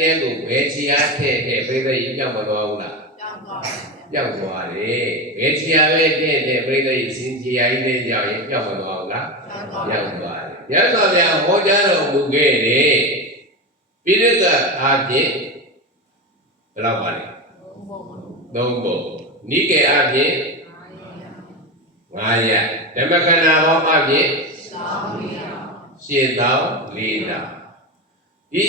ကြီးတဲ့ကိုဘယ်ခြေအားထည့်ထည့်ပြိဿကြီးပြောက်မသွားဘူးလားကြောင်းသွားတယ်ပြောက်သွားတယ်ဘယ်ခြေအားပဲထည့်ထည့်ပြိဿကြီးစင်ခြေအားကြီးတဲ့ကြောင့်ရင်ပြောက်မသွားဘူးလားကြောင်းသွားပြောက်သွားတယ်ရသော်ဗျာဟောကြားတော်မူခဲ့တယ်ပိဋကအားဖြင့်ဘယ်လောက်ပါလဲဘုံဘုံသုံးပုံနိကေအားဖြင့်9ရက်ဓမ္မခန္ဓာဘောအဖြင့်စောင်းပြီးတော့ရှင်းသော၄တောင်ဒီ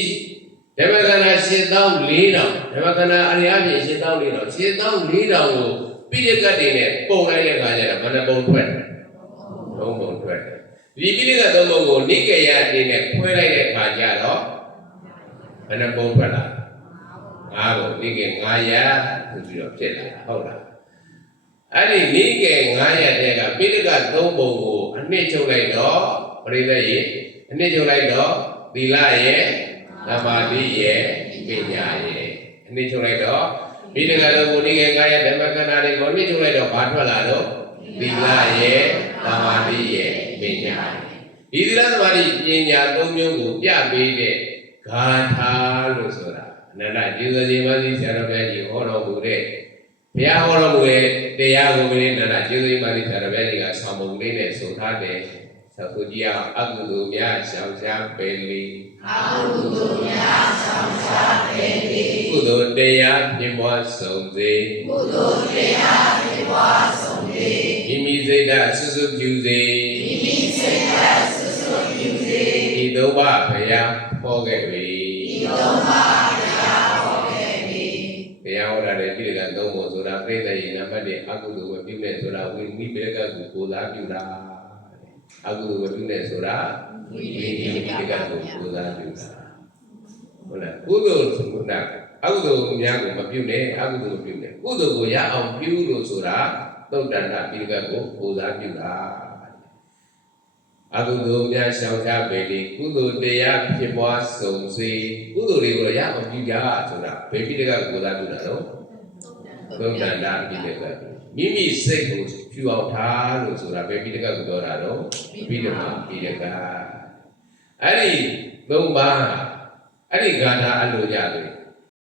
ဓမ္မကနာရှင်းသော၄တောင်ဓမ္မကနာအရိယာဖြင့်ရှင်းသော၄တောင်ရှင်းသော၄တောင်ကိုပိဋကတ်တွေနဲ့ပုံလိုက်တဲ့အခါကျတော့ဘယ်နှပုံထွက်လဲသုံးပုံထွက်တယ်ဒီပိဋကတ်သုံးပုံကိုနိကေယအနေနဲ့ခွဲလိုက်တဲ့အခါကျတော့ဘယ်နှပုံထွက်လာငါးပုံနိကေ9ရက်ဆိုပြီးတော့ဖြစ်လာတာဟုတ်လားအဲ့ဒီနိကေ9ရက်တဲ့ကပိဋကတ်သုံးပုံကိုအနှစ်ချုပ်လိုက်တော့ပရိသတ်ရေအနှစ်ချုပ်လိုက်တော့သီလရဲ့ သမာဓိရဲ့ပညာရဲ့အနှစ်ချုပ်လိုက်တော့ပိဋကတ်သုံးပုံနိကေ9ရက်ဓမ္မကနာတွေကိုအနှစ်ချုပ်လိုက်တော့ဘာထွက်လာတော့သီလရဲ့သမာဓိရဲ့ပညာရဲ့ဒီသီလသမာဓိပညာသုံးမျိုးကိုပြပေးတဲ့ဂါထာလို့ဆိုတာအနန္တကျေးဇူးရှင်မသိဆရာတော်ဘုရားကြီးဟောတော်မူတဲ့ဘုရားဟောတော်မူတဲ့တရားကိုမင်းအနန္တကျေးဇူးရှင်မသိဆရာတော်ဘုရားကြီးကဆောင်းပုံလေးနဲ့ဆိုထားတယ် ဆက်ဆိုကြည့်အောင်အကုသိုလ်များရှောင်ရှားပယ်လီအာဟုတုများဆောင်စားပေတိကုသိုလ်တရားမြင်မွားဆုံးစေကုသိုလ်တရားဖြစ်ပွားဆုံးပေမိမိစိတ်ဓာတ်ဆွဆွပြုစေမိမိစိတ်ဓာတ်ဆွဆွပြုစေဤသုံးပါးဘုရားဟောခဲ့ပြီဒီလုံးမှာတရားဟောခဲ့ပြီတရားဟောတာလည်းပြည်ကသုံးဖို့ဆိုတာပြိဿရေနံပါတ်1အကုသိုလ်ဝပြုနေဆိုတာဝိမိပိရကကိုကိုးစားပြုတာ အကုသိုလ်ဝပြုနေဆိုတာဝိဝိနည်းမိပိပိဋရကကကိုကိုကိုးစားပြုတာဟုတ်လားကုသိုလ်ဆိုတာအကုသိုလ်များကိုမပြုနဲ့အကုသိုလ်ပြုနေကုသိုလ်ကိုရအောင်ပြုလို့ဆိုတာသုတ်တန္တပိရကကိုကိုးစားပြုတာအကုသိုလ်များရှောင်ရှားပေလေကုသိုလ်တရားဖြစ်ပွားစုံစေကုသိုလ်တွေကိုရအောင်ပြုကြဆိုတာဘယ်ပိရကကိုကိုးစားပြုတာတော့ သုဒ္ဓန္တာပိဋကတ်မိမိစိတ်ကိုဖြူအောင်ထားလို့ဆိုတာပဲပိဋကတ်ကိုပြောတာတော့ပိဋကတ်ပိဋကတ်အဲ့ဒီသုံးပါးအဲ့ဒီဂါထာအလိုကြတယ်